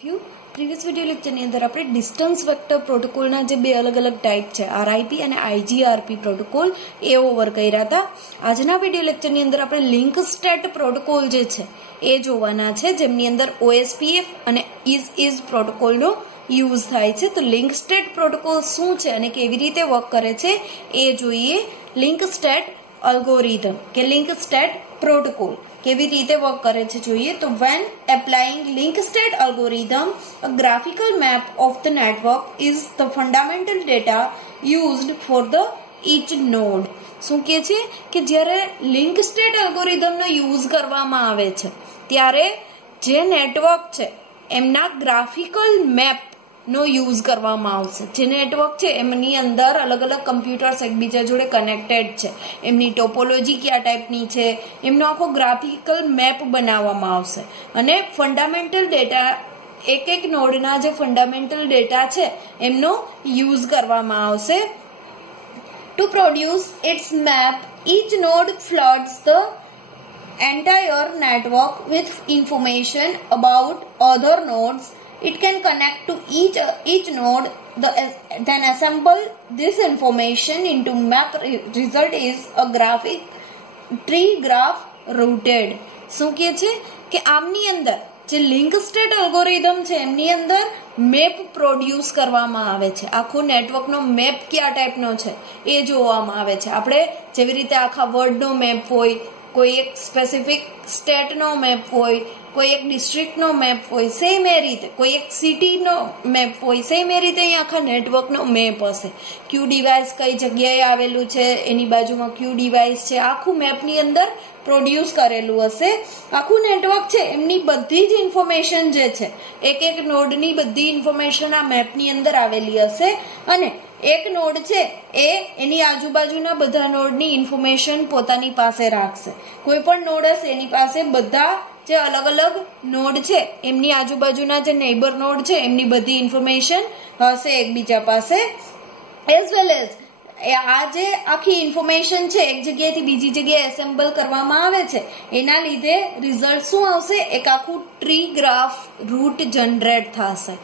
Previous video lecture ની અંદર આપણે ડિસ્ટન્સ વેક્ટર પ્રોટોકોલના જે બે અલગ-અલગ ટાઈપ છે RIP અને IGRP પ્રોટોકોલ એ ઓવર કર્યા હતા. આજના વિડિયો લેક્ચર ની અંદર આપણે લિંક સ્ટેટ પ્રોટોકોલ જે છે એ જોવાના છે, જેમની અંદર OSPF અને is પ્રોટોકોલનો યુઝ થાય છે. તો લિંક સ્ટેટ પ્રોટોકોલ શું છે અને કેવી રીતે વર્ક કરે છે એ જોઈએ. લિંક સ્ટેટ અલ્ગોરિધમ કે લિંક સ્ટેટ પ્રોટોકોલ કેવી રીતે વર્ક કરે છે જોઈએ. તો when applying link state algorithm, a graphical map of the network is the fundamental data used for the each node. શું કહે છે કે જ્યારે લિંક સ્ટેટ અલ્ગોરિધમનો યુઝ કરવામાં આવે છે ત્યારે જે નેટવર્ક છે એમના ગ્રાફિકલ મેપ નો યુઝ કરવામાં આવશે. જે નેટવર્ક છે એમની અંદર અલગ અલગ કમ્પ્યુટર્સ એકબીજા જોડે કનેક્ટેડ છે, એમની ટોપોલોજી કયા ટાઈપની છે, એમનો આખો ગ્રાફિકલ મેપ બનાવવામાં આવશે અને ફંડામેન્ટલ ડેટા એક નોડના જે ફંડામેન્ટલ ડેટા છે એમનો યુઝ કરવામાં આવશે. To produce its map, each node floods the entire network with information about other nodes. It can connect to each node, then assemble this information into map. Result is a graphic tree graph routed. શું કહે છે કે આમની અંદર જે link state algorithm છે એમની અંદર મેપ પ્રોડ્યુસ કરવામાં આવે છે. આખો નેટવર્કનો મેપ કયા ટાઈપનો છે એ જોવામાં આવે છે. આપણે જેવી રીતે આખા વર્લ્ડનો મેપ હોય, કોઈ એક સ્પેસિફિક સ્ટેટનો મેપ હોય, કોઈ એક ડિસ્ટ્રિક્ટનો મેપ હોય, સેમ એ રીતે કોઈ એક સિટીનો મેપ હોય, સેમ એ રીતે અહીં આખા નેટવર્કનો મેપ હશે. ક્યુ ડિવાઇસ કઈ જગ્યાએ આવેલું છે, એની બાજુમાં ક્યુ ડિવાઇસ છે, આખું મેપની અંદર પ્રોડ્યુસ કરેલું હશે. આખું નેટવર્ક છે એમની બધી જ ઇન્ફોર્મેશન જે છે એક નોડની બધી ઇન્ફોર્મેશન આ મેપની અંદર આવેલી હશે અને એક નોડ છે એ એની આજુબાજુના બધા નોડની ઇન્ફોર્મેશન પોતાની પાસે રાખશે. કોઈ પણ નોડ હશે એની પાસે બધા જે અલગ અલગ નોડ છે એમની આજુબાજુના જે નેબર નોડ છે એમની બધી ઇન્ફોર્મેશન હશે એકબીજા પાસે. એઝ વેલ એઝ આ જે આખી ઇન્ફોર્મેશન છે એક જગ્યાએથી બીજી જગ્યાએ એસેમ્બલ કરવામાં આવે છે એના લીધે રિઝલ્ટ શું આવશે, એક આખું ટ્રી ગ્રાફ રૂટ જનરેટ થશે.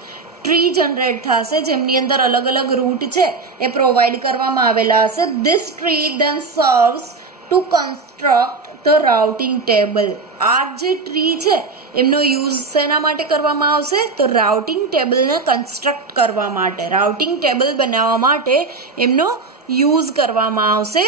ટ્રી જનરેટ થશે જેમની અંદર અલગ અલગ રૂટ છે એ પ્રોવાઈડ કરવામાં આવેલા હશે. This tree then serves to construct the routing table. આ જે ટ્રી છે એમનો યુઝ શેના માટે કરવામાં આવશે તો રાઉટિંગ ટેબલને કન્સ્ટ્રક્ટ કરવા માટે, રાઉટિંગ ટેબલ બનાવવા માટે એમનો યુઝ કરવામાં આવશે.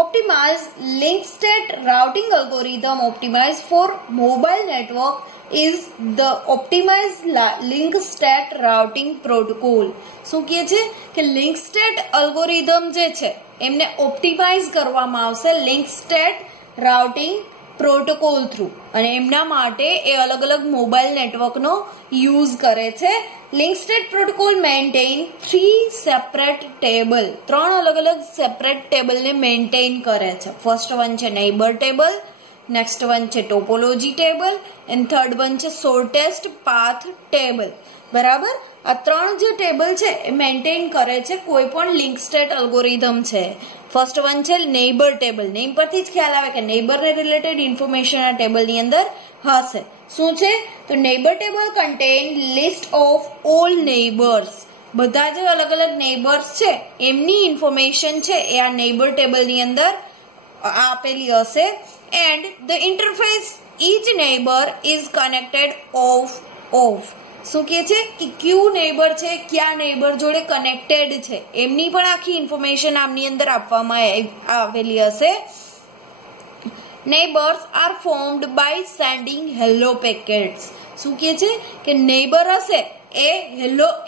Optimized link state routing algorithm optimized for mobile network is the optimized link state routing protocol. શું કહે છે કે લિંક સ્ટેટ અલ્ગોરિધમ જે છે એમને ઓપ્ટિમાઇઝ કરવામાં આવશે link state routing protocol through અને એમના માટે એ અલગ અલગ મોબાઈલ નેટવર્કનો યુઝ કરે છે. Link state protocol maintain 3 separate table, 3 અલગ અલગ સેપરેટ ટેબલને મેન્ટેન કરે છે. ફર્સ્ટ વન છે નેબર ટેબલ, નેક્સ્ટ વન છે topology table and third one છે શોર્ટેસ્ટ પાથ ટેબલ. બરાબર, આ 3 જે ટેબલ છે એ મેન્ટેન કરે છે કોઈ પણ લિંક સ્ટેટ અલ્ગોરિધમ છે. ફર્સ્ટ વન છે નેબર ટેબલ. નેમ પરથી જ ખ્યાલ આવે કે નેબરને રિલેટેડ ઇન્ફોર્મેશન આ ટેબલની અંદર હશે. શું છે તો neighbour table contain list of all neighbours. બધા જે અલગ અલગ નેબર્સ છે એમની ઇન્ફોર્મેશન છે એ આ નેબર ટેબલની અંદર આપેલી હશે. And the interface each neighbor is connected off. શું કહે છે કે ક્યુ નેબર છે ક્યાં નેબર જોડે કનેક્ટેડ છે એમની પણ આખી ઇન્ફોર્મેશન આમની અંદર આપવામાં આવેલી હશે. Neighbors are formed by sending hello packets. શું કહે છે કે નેબર હશે એ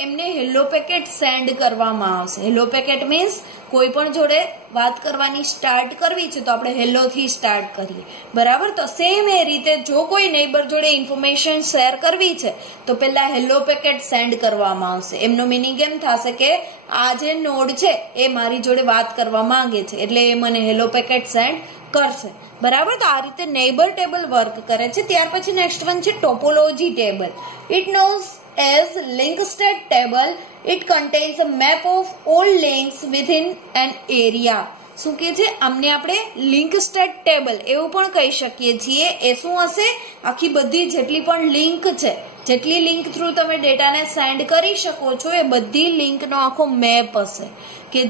એમને હેલો પેકેટ સેન્ડ કરવામાં આવશે. હેલો પેકેટ મીન્સ કોઈ પણ જોડે વાત કરવાની સ્ટાર્ટ કરવી છે તો આપણે હેલો થી સ્ટાર્ટ કરીએ. બરાબર, તો સેમ એ રીતે જો કોઈ નેબર જોડે ઇન્ફોર્મેશન શેર કરવી છે તો પહેલા હેલો પેકેટ સેન્ડ કરવામાં આવશે. એમનો મિનિંગ એમ થશે કે આ જે નોડ છે એ મારી જોડે વાત કરવા માંગે છે એટલે એ મને હેલો પેકેટ સેન્ડ કરશે. બરાબર, તો આ રીતે નેબર ટેબલ વર્ક કરે છે. ત્યાર પછી નેક્સ્ટ વન છે topology table. It knows as link state table. It contains a map of all links within an area. શું કહે છે, આમને આપણે લિંક સ્ટેટ ટેબલ એવું પણ કહી શકીએ છીએ. એ શું હશે, આખી બધી જેટલી પણ લિંક છે, જેટલી લિંક થ્રુ તમે ડેટાને સેન્ડ કરી શકો છો એ બધી લિંકનો આખો મેપ હશે કે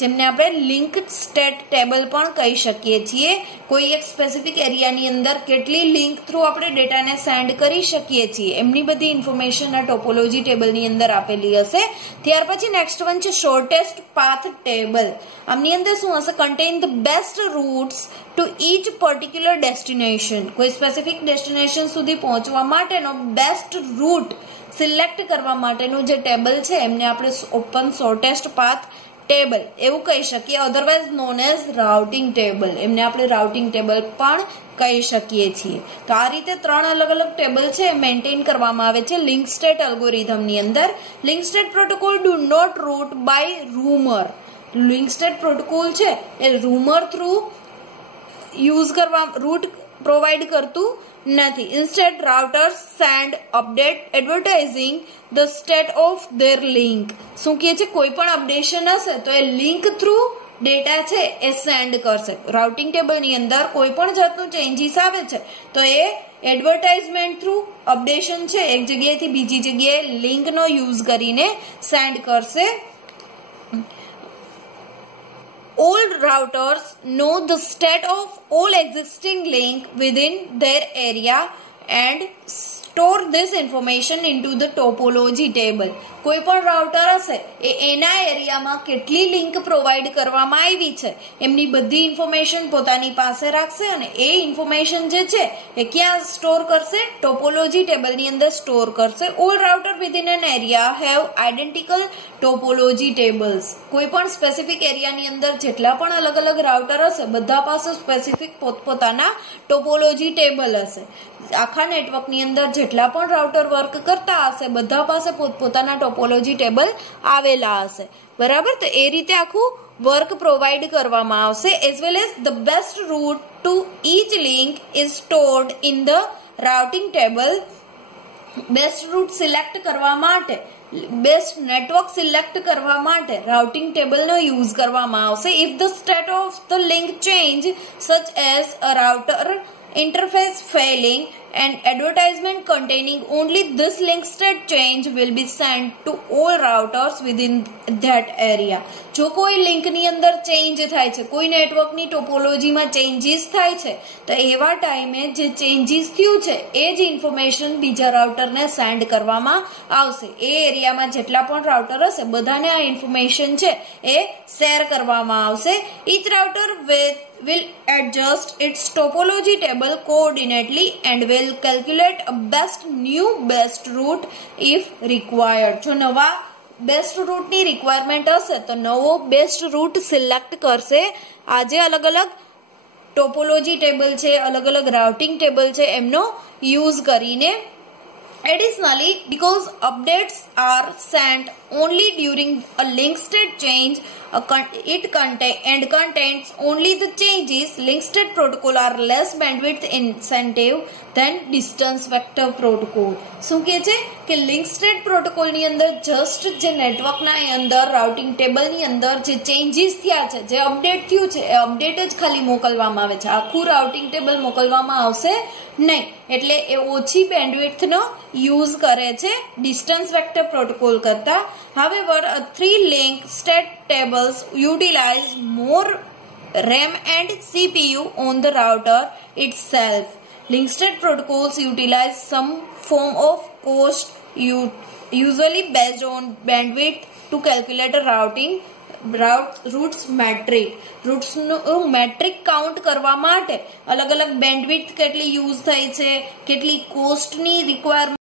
જેમને આપણે લિંક સ્ટેટ ટેબલ પણ કહી શકીએ છીએ. કોઈ એક સ્પેસિફિક એરિયાની અંદર કેટલી લિંક થ્રુ આપણે ડેટાને સેન્ડ કરી શકીએ છીએ એમની બધી ઇન્ફોર્મેશન આ ટોપોલોજી ટેબલની અંદર આપેલી હશે. ત્યાર પછી નેક્સ્ટ વન છે શોર્ટેસ્ટ પાથ ટેબલ. આમની અંદર શું હશે, contain the best routes to each particular destination. કોઈ સ્પેસિફિક ડેસ્ટિનેશન સુધી પહોંચવા માટેનો બેસ્ટ રૂટ સિલેક્ટ કરવા માટેનું જે ટેબલ છે એમને આપણે ઓપન શોર્ટેસ્ટ પાથ ટેબલ એવું કહી શકીએ, otherwise known as routing table. એમને આપણે રાઉટિંગ ટેબલ પણ કહી શકીએ છીએ. તો આ રીતે 3 અલગ અલગ ટેબલ છે મેન્ટેન કરવામાં આવે છે લિંક સ્ટેટ અલ્ગોરિધમની અંદર. Link state protocol do not route by rumour. Link state protocol છે એ રૂમર થ્રુ યુઝ કરવા રૂટ પ્રોવાઈડ કરતું નથી. Instead routers send update advertising the state of their link. શું કહે છે, કોઈ પણ અપડેશન હશે તો એ લિંક થ્રુ ડેટા છે એ સેન્ડ કરશે. રાઉટિંગ ટેબલની અંદર કોઈ પણ જાતનું ચેન્જીસ આવે છે તો એ એડવર્ટાઇઝમેન્ટ થ્રુ અપડેશન છે એક જગ્યાએથી બીજી જગ્યાએ લિંકનો યુઝ કરીને સેન્ડ કરશે. All routers know the state of all existing link within their area and store this information into the topology table. કોઈ પણ રાઉટર હશે એ એના એરિયામાં કેટલી લિંક પ્રોવાઈડ કરવામાં આવી છે એમની બધી ઇન્ફોર્મેશન પોતાની પાસે રાખશે અને એ ઇન્ફોર્મેશન જે છે એ ક્યાં સ્ટોર કરશે, ટોપોલોજી ટેબલની અંદર સ્ટોર કરશે. All router within an area have identical topology tables. કોઈ પણ સ્પેસિફિક એરિયાની અંદર જેટલા પણ અલગ અલગ રાઉટર હશે બધા પાસે સ્પેસિફિક પોતપોતાના ટોપોલોજી ટેબલ હશે. આખા નેટવર્કની અંદર જેટલા પણ રાઉટર વર્ક કરતા હશે બધા પાસે પોતપોતાના ટોપોલોજી ટેબલ આવેલા હશે. બરાબર, તો એ રીતે આખું વર્ક પ્રોવાઈડ કરવામાં આવશે. As well as the best route to each link is stored in the routing table. Best route select કરવા માટે, બેસ્ટ નેટવર્ક સિલેક્ટ કરવા માટે રાઉટિંગ ટેબલનો યુઝ કરવામાં આવશે. If the state of the link change such as a router interface failing and advertisement containing only this link state change will be sent to all routers within that area. જો કોઈ લિંકની અંદર change થાય છે, કોઈ નેટવર્કની ટોપોલોજીમાં changes થાય છે તો એવા ટાઈમે જે ચેન્જીસ થયું છે એ જ ઇન્ફોર્મેશન બીજા રાઉટરને સેન્ડ કરવામાં આવશે. એ એરિયામાં જેટલા પણ રાઉટર હશે બધાને આ ઇન્ફોર્મેશન છે એ શેર કરવામાં આવશે. each router will adjust its topology table coordinately and will calculate a best route if required. જો નવા બેસ્ટ રૂટની રિક્વાયરમેન્ટ હશે તો નવો બેસ્ટ રૂટ સિલેક્ટ કરશે. આજે અલગ અલગ ટોપોલોજી ટેબલ છે, અલગ અલગ રાઉટિંગ ટેબલ છે એમનો યુઝ કરીને. Additionally, because updates are sent only during a link state change, it contains only the changes. Link state protocol are less bandwidth insensitive than distance vector protocol. શું કહે છે કે લિંક સ્ટેટ પ્રોટોકોલની અંદર just જે નેટવર્કના અંદર routing ટેબલની અંદર જે ચેન્જીસ થયા છે, જે અપડેટ થયું છે એ અપડેટ જ ખાલી મોકલવામાં આવે છે. આખું રાઉટિંગ ટેબલ મોકલવામાં આવશે નહીં. એટલે એ ઓછી બેન્ડવિડ્થનો યુઝ કરે છે ડિસ્ટન્સ વેક્ટર પ્રોટોકોલ કરતા. However, 3 link state tables utilize more RAM and CPU on the router itself. Link state protocols utilize some form of cost, usually based on bandwidth, to calculate a routes metric. રૂટ્સનું metric count કરવા માટે અલગ અલગ bandwidth કેટલી use થઈ છે, કેટલી કોસ્ટની requirement